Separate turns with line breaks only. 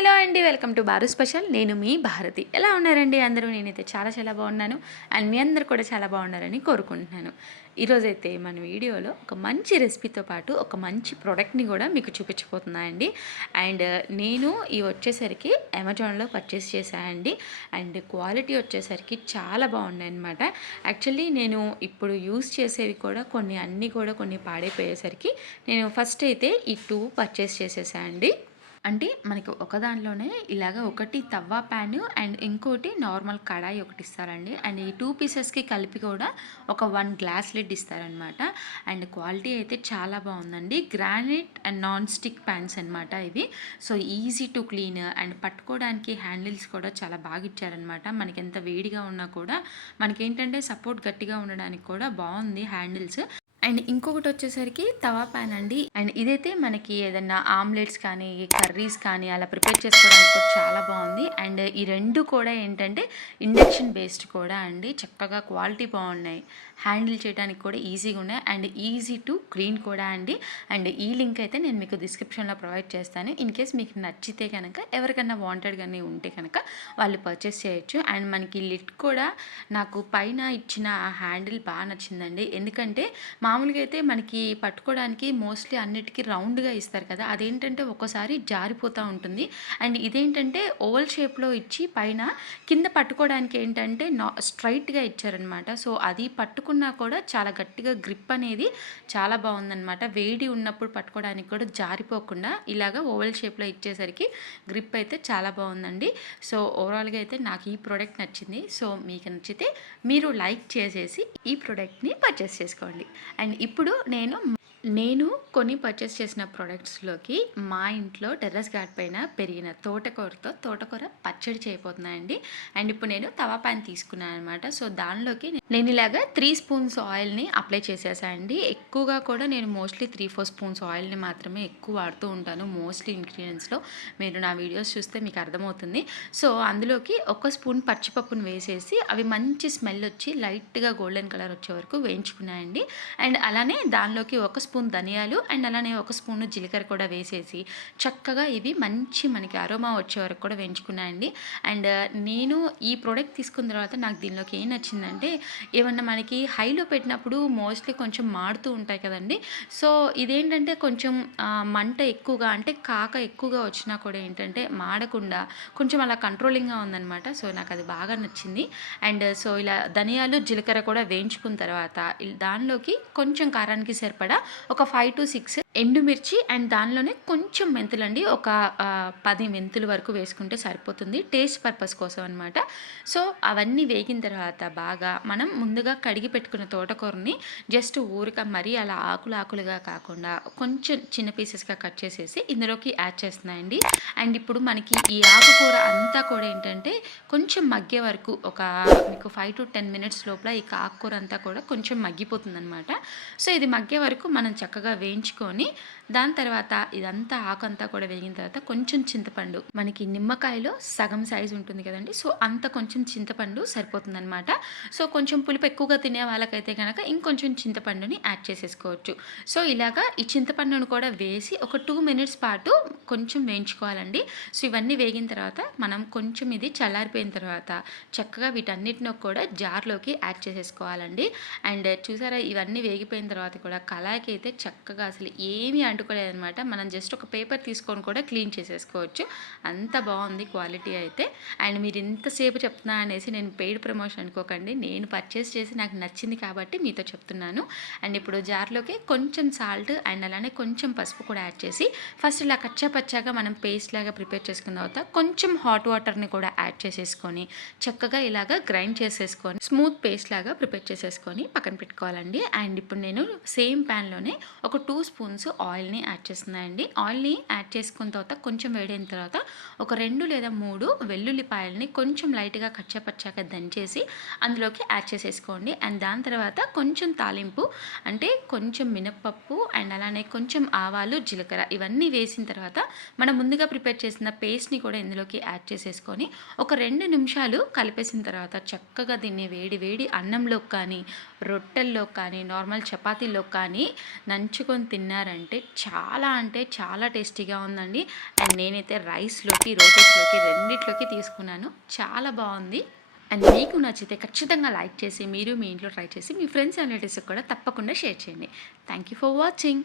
Hello అండి welcome to bar special. నేను మీ భారతి. ఎలా ఉన్నారండి అందరూ? నేనైతే చాలా చాలా బాగున్నాను. అండ్ మీ అందరు కూడా చాలా బాగున్నారని కోరుకుంటున్నాను. ఈరోజైతే మన వీడియోలో ఒక మంచి రెసిపీతో పాటు ఒక మంచి ప్రోడక్ట్ని కూడా మీకు చూపించబోతున్నా అండి అండ్ నేను ఇవి వచ్చేసరికి అమెజాన్లో పర్చేస్ చేశానండి అండ్. క్వాలిటీ వచ్చేసరికి చాలా బాగున్నాయి అనమాట యాక్చువల్లీ నేను ఇప్పుడు యూస్ చేసేవి కూడా కొన్ని అన్నీ కూడా కొన్ని పాడైపోయేసరికి నేను ఫస్ట్ అయితే ఈ టూ పర్చేస్ చేసేసాను అండి. అంటే మనకి ఒక దాంట్లోనే ఇలాగ ఒకటి తవ్వ ప్యాన్ అండ్ ఇంకోటి నార్మల్ కడాయి ఒకటి ఇస్తారండి. అండ్ ఈ టూ పీసెస్కి కలిపి కూడా ఒక వన్ గ్లాస్ లిడ్ ఇస్తారనమాట. అండ్ క్వాలిటీ అయితే చాలా బాగుందండి. Granite and non stick pans అనమాట ఇవి. So easy to clean and పట్టుకోవడానికి హ్యాండిల్స్ కూడా చాలా బాగా ఇచ్చారనమాట. మనకి ఎంత వేడిగా ఉన్నా కూడా మనకి ఏంటంటే సపోర్ట్ గట్టిగా ఉండడానికి కూడా బాగుంది హ్యాండిల్స్. అండ్ ఇంకొకటి వచ్చేసరికి తవా ప్యాన్ అండి. అండ్ ఇదైతే మనకి ఏదైనా ఆమ్లెట్స్ కానీ కర్రీస్ కానీ అలా ప్రిపేర్ చేసుకోవడానికి చాలా బాగుంది. అండ్ ఈ రెండు కూడా ఏంటంటే ఇండక్షన్ బేస్డ్ కూడా అండి. చక్కగా క్వాలిటీ బాగున్నాయి. హ్యాండిల్ చేయడానికి కూడా ఈజీగా ఉన్నాయి. అండ్ ఈజీ టు క్లీన్ కూడా అండి. అండ్ ఈ లింక్ అయితే నేను మీకు డిస్క్రిప్షన్లో ప్రొవైడ్ చేస్తాను. ఇన్ కేస్ మీకు నచ్చితే కనుక ఎవరికైనా వాంటెడ్ కానీ ఉంటే కనుక వాళ్ళు పర్చేస్ చేయొచ్చు. అండ్ మనకి లిట్ కూడా నాకు పైన ఇచ్చిన ఆ హ్యాండిల్ బాగా నచ్చిందండి. ఎందుకంటే మా మామూలుగా అయితే మనకి పట్టుకోవడానికి మోస్ట్లీ అన్నిటికీ రౌండ్గా ఇస్తారు కదా అదేంటంటే ఒక్కోసారి జారిపోతూ ఉంటుంది. అండ్ ఇదేంటంటే ఓవల్ షేప్లో ఇచ్చి పైన కింద పట్టుకోవడానికి ఏంటంటే నా స్ట్రైట్గా ఇచ్చారనమాట. సో అది పట్టుకున్నా కూడా చాలా గట్టిగా గ్రిప్ అనేది చాలా బాగుందనమాట. వేడి ఉన్నప్పుడు పట్టుకోవడానికి కూడా జారిపోకుండా ఇలాగ ఓవల్ షేప్లో ఇచ్చేసరికి గ్రిప్ అయితే చాలా బాగుందండి. సో ఓవరాల్గా అయితే నాకు ఈ ప్రోడక్ట్ నచ్చింది. సో మీకు నచ్చితే మీరు లైక్ చేసేసి ఈ ప్రోడక్ట్ని పర్చేస్ చేసుకోండి. అండ్ ఇప్పుడు నేను నేను కొన్ని పర్చేస్ చేసిన ప్రోడక్ట్స్లోకి మా ఇంట్లో టెర్రస్ గార్డ్ పైన పెరిగిన తోటకూరతో తోటకూర పచ్చడి చేయబోతున్నాయండి అండ్ ఇప్పుడు నేను తవా ప్యాన్ తీసుకున్నాను అనమాట సో దానిలోకి నేను ఇలాగా త్రీ స్పూన్స్ ఆయిల్ని అప్లై చేసేసాను ఎక్కువగా కూడా నేను మోస్ట్లీ త్రీ ఫోర్ స్పూన్స్ ఆయిల్ని మాత్రమే ఎక్కువ వాడుతూ ఉంటాను మోస్ట్లీ ఇంగ్రీడియంట్స్లో మీరు నా వీడియోస్ చూస్తే మీకు అర్థమవుతుంది. సో అందులోకి ఒక స్పూన్ పచ్చిపప్పును వేసేసి అవి మంచి స్మెల్ వచ్చి లైట్గా గోల్డెన్ కలర్ వచ్చే వరకు వేయించుకున్నాయండి అండ్ అలానే దానిలోకి ఒక స్పూన్ ధనియాలు అండ్ అలానే ఒక స్పూన్ జీలకర్ర కూడా వేసేసి చక్కగా ఇవి మంచి మనకి అరోమా వచ్చే వరకు కూడా వేయించుకున్నాయండి అండ్ నేను ఈ ప్రోడక్ట్ తీసుకున్న తర్వాత నాకు దీనిలోకి ఏం నచ్చిందంటే ఏమన్నా మనకి హైలో పెట్టినప్పుడు మోస్ట్లీ కొంచెం మాడుతూ ఉంటాయి కదండి. సో ఇదేంటంటే కొంచెం మంట ఎక్కువగా అంటే కాక ఎక్కువగా వచ్చినా కూడా ఏంటంటే మాడకుండా కొంచెం అలా కంట్రోలింగ్గా ఉందన్నమాట. సో నాకు అది బాగా నచ్చింది. అండ్ సో ఇలా ధనియాలు జీలకర్ర కూడా వేయించుకున్న తర్వాత దానిలోకి కొంచెం కారానికి సరిపడా ఒక ఫైవ్ టు సిక్స్ ఎండుమిర్చి అండ్ దానిలోనే కొంచెం మెంతులండి. ఒక పది మెంతుల వరకు వేసుకుంటే సరిపోతుంది. టేస్ట్ పర్పస్ కోసం అనమాట సో అవన్నీ వేగిన తర్వాత బాగా మనం ముందుగా కడిగి పెట్టుకున్న తోటకూరని జస్ట్ ఊరిక మరీ అలా ఆకులు ఆకులుగా కాకుండా కొంచెం చిన్న పీసెస్గా కట్ చేసేసి ఇందులోకి యాడ్ చేస్తున్నాయండి అండ్. ఇప్పుడు మనకి ఈ ఆకుకూర అంతా కూడా ఏంటంటే కొంచెం మగ్గే వరకు ఒక మీకు ఫైవ్ టు టెన్ మినిట్స్ లోపల ఈ ఆకుకూర అంతా కూడా కొంచెం మగ్గిపోతుందనమాట సో ఇది మగ్గే వరకు మనం చక్కగా వేయించుకొని దాని తర్వాత ఇదంతా ఆకు అంతా కూడా వేగిన తర్వాత కొంచెం చింతపండు. మనకి నిమ్మకాయలో సగం సైజు ఉంటుంది కదండి. సో అంత కొంచెం చింతపండు సరిపోతుందనమాట సో కొంచెం పులుపు ఎక్కువగా తినే వాళ్ళకైతే కనుక ఇంకొంచెం చింతపండుని యాడ్ చేసేసుకోవచ్చు. సో ఇలాగా ఈ చింతపండును కూడా వేసి ఒక టూ మినిట్స్ పాటు కొంచెం వేయించుకోవాలండి. సో ఇవన్నీ వేగిన తర్వాత మనం కొంచెం ఇది చల్లారిపోయిన తర్వాత చక్కగా వీటన్నిటిని కూడా జార్లోకి యాడ్ చేసేసుకోవాలండి. అండ్ చూసారా ఇవన్నీ వేగిపోయిన తర్వాత కూడా కళాయికి అయితే చక్కగా అసలు ఏమీ అంటుకోలేదు అనమాట మనం జస్ట్ ఒక పేపర్ తీసుకొని కూడా క్లీన్ చేసేసుకోవచ్చు. అంత బాగుంది క్వాలిటీ అయితే. అండ్ మీరు ఇంతసేపు చెప్తున్నా అనేసి నేను పెయిడ్ ప్రమోషన్ అనుకోకండి. నేను పర్చేస్ చేసి నాకు నచ్చింది కాబట్టి మీతో చెప్తున్నాను. అండ్ ఇప్పుడు జార్లోకి కొంచెం సాల్ట్ అండ్ అలానే కొంచెం పసుపు కూడా యాడ్ చేసి ఫస్ట్ ఇలా కచ్చా పచ్చాగా మనం పేస్ట్ లాగా ప్రిపేర్ చేసుకున్న తర్వాత కొంచెం హాట్ వాటర్ని కూడా యాడ్ చేసేసుకొని చక్కగా ఇలాగా గ్రైండ్ చేసేసుకొని స్మూత్ పేస్ట్ లాగా ప్రిపేర్ చేసేసుకొని పక్కన పెట్టుకోవాలండి. అండ్ ఇప్పుడు నేను సేమ్ ప్యాన్లోనే ఒక టూ స్పూన్స్ ఆయిల్ని యాడ్ చేస్తున్నాయండి ఆయిల్ని యాడ్ చేసుకున్న తర్వాత కొంచెం వేడైన తర్వాత ఒక రెండు లేదా మూడు వెల్లుల్లిపాయలని కొంచెం లైట్గా కచ్చపచ్చాక దంచేసి అందులోకి యాడ్ చేసేసుకోండి. అండ్ దాని తర్వాత కొంచెం తాలింపు అంటే కొంచెం మినప్పప్పు అండ్ అలానే కొంచెం ఆవాలు జీలకర్ర ఇవన్నీ వేసిన తర్వాత మనం ముందుగా ప్రిపేర్ చేసిన పేస్ట్ని కూడా ఇందులోకి యాడ్ చేసేసుకొని ఒక రెండు నిమిషాలు కలిపేసిన తర్వాత చక్కగా దీన్ని వేడి వేడి అన్నంలో కానీ రొట్టెల్లో కానీ నార్మల్ చపాతీల్లో కానీ నంచుకొని తిన్నారు తిన్నారంటే చాలా అంటే చాలా టేస్టీగా ఉందండి. అండ్ నేనైతే రైస్లోకి రోటీస్లోకి రెండిట్లోకి తీసుకున్నాను. చాలా బాగుంది. అండ్ మీకు నచ్చితే ఖచ్చితంగా లైక్ చేసి మీరు మీ ఇంట్లో ట్రై చేసి మీ ఫ్రెండ్స్ అండ్ రిలేటివ్స్కి కూడా తప్పకుండా షేర్ చేయండి. Thank you for watching.